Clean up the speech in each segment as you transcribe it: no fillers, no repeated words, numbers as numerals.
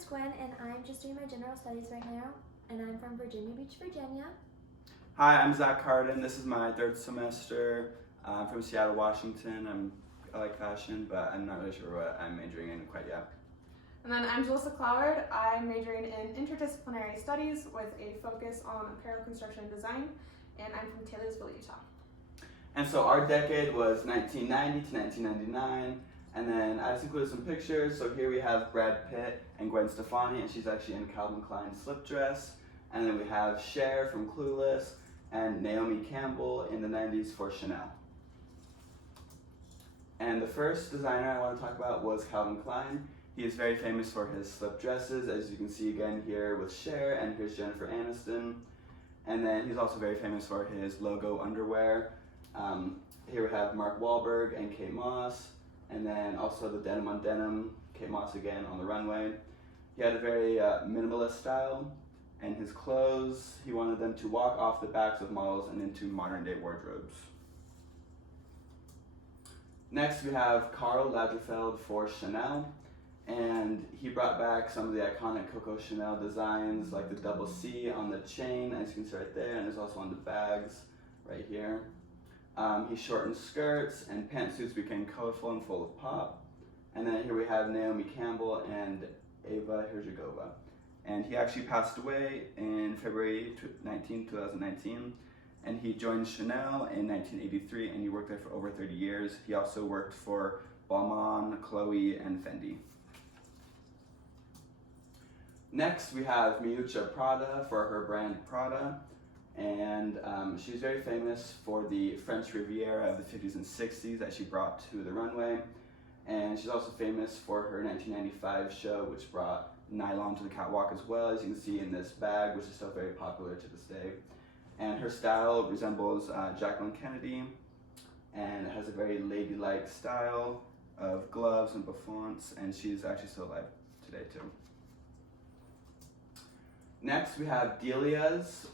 it's Gwen, and I'm just doing my general studies right now, and I'm from Virginia Beach, Virginia. Hi, I'm Zach Carden. This is my third semester. I'm from Seattle, Washington. I like fashion, but I'm not really sure what I'm majoring in quite yet. And then I'm Jalissa Cloward. I'm majoring in interdisciplinary studies with a focus on apparel construction and design, and I'm from Taylorsville, Utah. And so our decade was 1990 to 1999, and then I just included some pictures. So here we have Brad Pitt and Gwen Stefani, and she's actually in a Calvin Klein slip dress. And then we have Cher from Clueless, and Naomi Campbell in the 90s for Chanel. And the first designer I want to talk about was Calvin Klein. He is very famous for his slip dresses, as you can see again here with Cher, and here's Jennifer Aniston. And then he's also very famous for his logo underwear. Here we have Mark Wahlberg and Kate Moss, and then also the denim on denim, Kate Moss again on the runway. He had a very minimalist style, and his clothes, he wanted them to walk off the backs of models and into modern day wardrobes. Next we have Karl Lagerfeld for Chanel, and he brought back some of the iconic Coco Chanel designs, like the double C on the chain, as you can see right there, and there's also on the bags right here. He shortened skirts, and pantsuits became colorful and full of pop. And then here we have Naomi Campbell and Eva Herzigova. And he actually passed away in February 19, 2019. And he joined Chanel in 1983, and he worked there for over 30 years. He also worked for Balmain, Chloe, and Fendi. Next, we have Miuccia Prada for her brand Prada. And she's very famous for the French Riviera of the 50s and 60s that she brought to the runway. And she's also famous for her 1995 show, which brought nylon to the catwalk as well, as you can see in this bag, which is still very popular to this day. And her style resembles Jacqueline Kennedy, and has a very ladylike style of gloves and bouffants, and she's actually still alive today too. Next we have Delia's,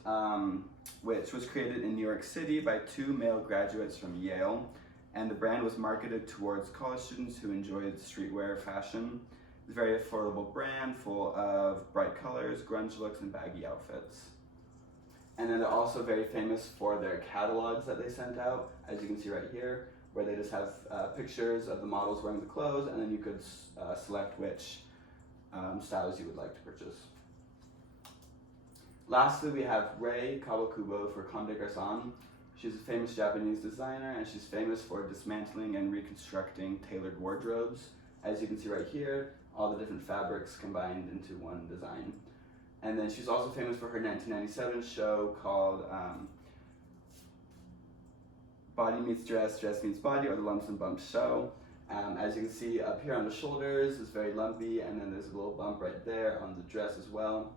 which was created in New York City by two male graduates from Yale, and the brand was marketed towards college students who enjoyed streetwear fashion. It's a very affordable brand full of bright colors, grunge looks, and baggy outfits. And then they're also very famous for their catalogs that they sent out, as you can see right here, where they just have pictures of the models wearing the clothes, and then you could select which styles you would like to purchase. Lastly, we have Rei Kawakubo for Comme des Garçons. She's a famous Japanese designer, and she's famous for dismantling and reconstructing tailored wardrobes. As you can see right here, all the different fabrics combined into one design. And then she's also famous for her 1997 show called Body Meets Dress, Dress Meets Body, or the Lumps and Bumps show. As you can see up here on the shoulders, it's very lumpy, and then there's a little bump right there on the dress as well.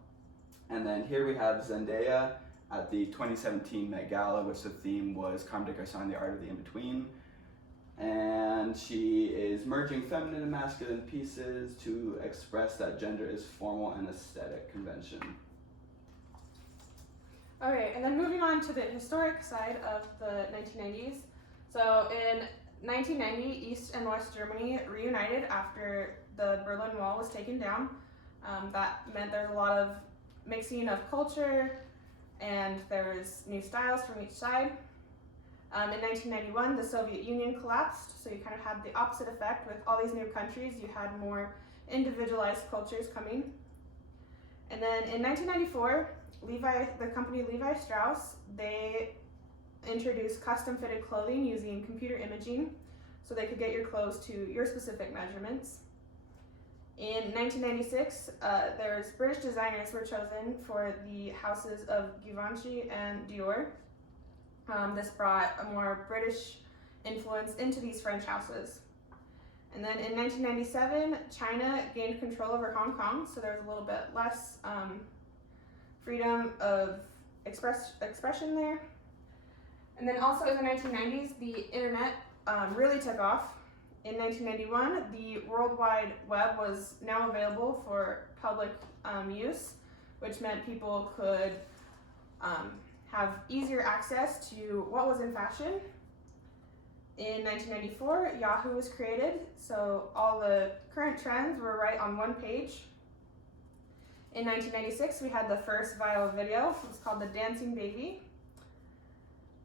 And then here we have Zendaya at the 2017 Met Gala, which the theme was Comme des Garçons, the art of the in-between. And she is merging feminine and masculine pieces to express that gender is formal and aesthetic convention. Okay, and then moving on to the historic side of the 1990s. So in 1990, East and West Germany reunited after the Berlin Wall was taken down. That meant there's a lot of mixing of culture, and there's new styles from each side. In 1991, the Soviet Union collapsed, so you kind of had the opposite effect. With all these new countries, you had more individualized cultures coming. And then in 1994, the company Levi Strauss, they introduced custom-fitted clothing using computer imaging, so they could get your clothes to your specific measurements. In 1996, there's British designers were chosen for the houses of Givenchy and Dior. This brought a more British influence into these French houses. And then in 1997, China gained control over Hong Kong, so there was a little bit less freedom of expression there. And then also in the 1990s, the internet really took off. In 1991, the World Wide Web was now available for public use, which meant people could have easier access to what was in fashion. In 1994, Yahoo was created, so all the current trends were right on one page. In 1996, we had the first viral video. It was called The Dancing Baby.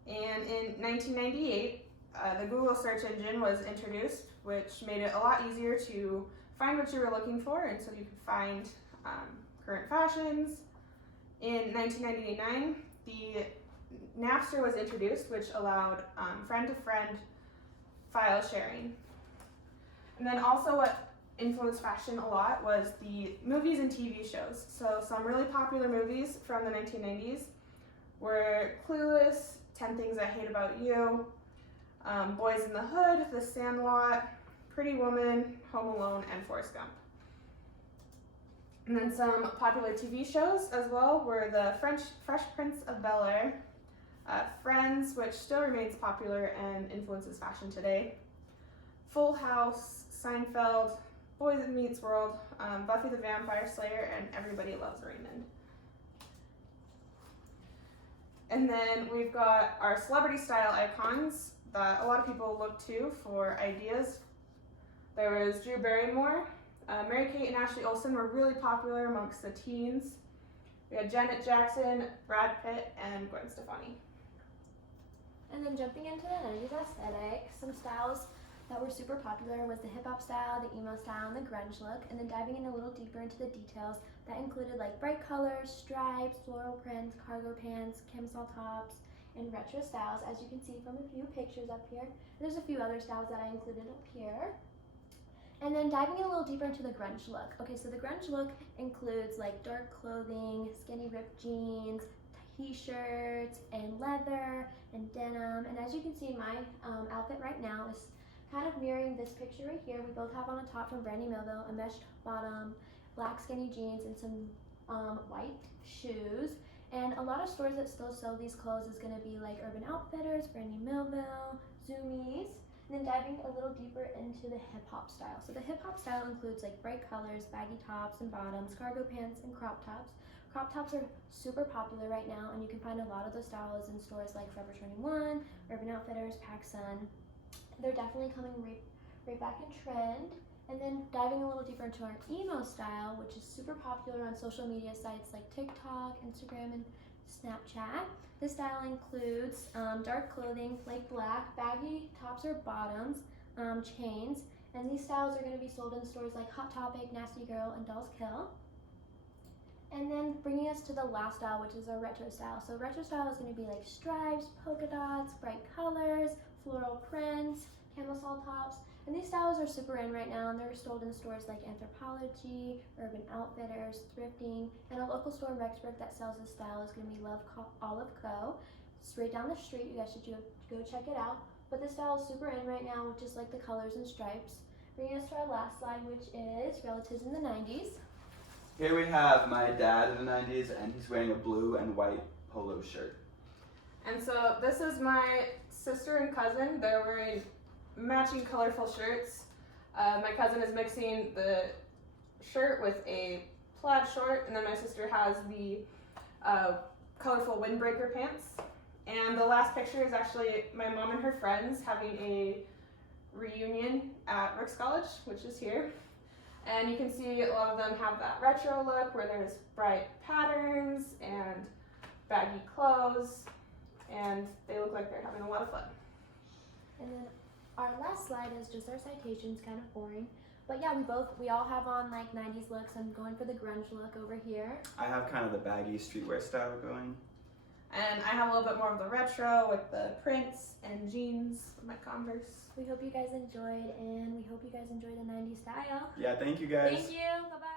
And in 1998, the Google search engine was introduced, which made it a lot easier to find what you were looking for, and so you could find current fashions. In 1999, the Napster was introduced, which allowed friend-to-friend file sharing. And then also what influenced fashion a lot was the movies and TV shows. So some really popular movies from the 1990s were Clueless, 10 Things I Hate About You, Boys in the Hood, The Sandlot, Pretty Woman, Home Alone, and Forrest Gump. And then some popular TV shows as well were the Fresh Prince of Bel-Air, Friends, which still remains popular and influences fashion today, Full House, Seinfeld, Boy Meets World, Buffy the Vampire Slayer, and Everybody Loves Raymond. And then we've got our celebrity style icons that a lot of people look to for ideas. There was Drew Barrymore, Mary-Kate and Ashley Olsen were really popular amongst the teens. We had Janet Jackson, Brad Pitt, and Gwen Stefani. And then jumping into the 90s aesthetic, some styles that were super popular was the hip-hop style, the emo style, and the grunge look, and then diving in a little deeper into the details that included like bright colors, stripes, floral prints, cargo pants, camisole tops, and retro styles, as you can see from a few pictures up here. There's a few other styles that I included up here. And then diving in a little deeper into the grunge look. Okay, so the grunge look includes like dark clothing, skinny ripped jeans, t-shirts, and leather, and denim. And as you can see, my outfit right now is kind of mirroring this picture right here. We both have on the top from Brandy Melville a mesh bottom, black skinny jeans, and some white shoes. And a lot of stores that still sell these clothes is going to be like Urban Outfitters, Brandy Melville, Zoomies. And then diving a little deeper into the hip-hop style. So the hip-hop style includes like bright colors, baggy tops and bottoms, cargo pants, and crop tops. Crop tops are super popular right now, and you can find a lot of those styles in stores like Forever 21, Urban Outfitters, PacSun. They're definitely coming right back in trend. And then diving a little deeper into our emo style, which is super popular on social media sites like TikTok, Instagram, and Snapchat. This style includes dark clothing like black, baggy tops or bottoms, chains, and these styles are going to be sold in stores like Hot Topic, Nasty Girl, and Dolls Kill. And then bringing us to the last style, which is our retro style. So retro style is going to be like stripes, polka dots, bright colors, floral prints, camisole tops. And these styles are super in right now, and they're sold in stores like Anthropologie, Urban Outfitters, Thrifting, and a local store in Rexburg that sells this style is going to be Olive Co. It's right down the street. You guys should go check it out. But this style is super in right now, with just like the colors and stripes. Bringing us to our last slide, which is relatives in the 90s. Here we have my dad in the 90s, and he's wearing a blue and white polo shirt. And so this is my sister and cousin. They're wearing matching colorful shirts. My cousin is mixing the shirt with a plaid short, and then my sister has the colorful windbreaker pants. And the last picture is actually my mom and her friends having a reunion at Ricks College, which is here. And you can see a lot of them have that retro look where there's bright patterns and baggy clothes, and they look like they're having a lot of fun. And then our last slide is just our citations, kind of boring. But yeah, we all have on like 90s looks. I'm going for the grunge look over here. I have kind of the baggy streetwear style going. And I have a little bit more of the retro with the prints and jeans with my Converse. We hope you guys enjoyed, and we hope you guys enjoy the 90s style. Yeah, thank you guys. Thank you. Bye-bye.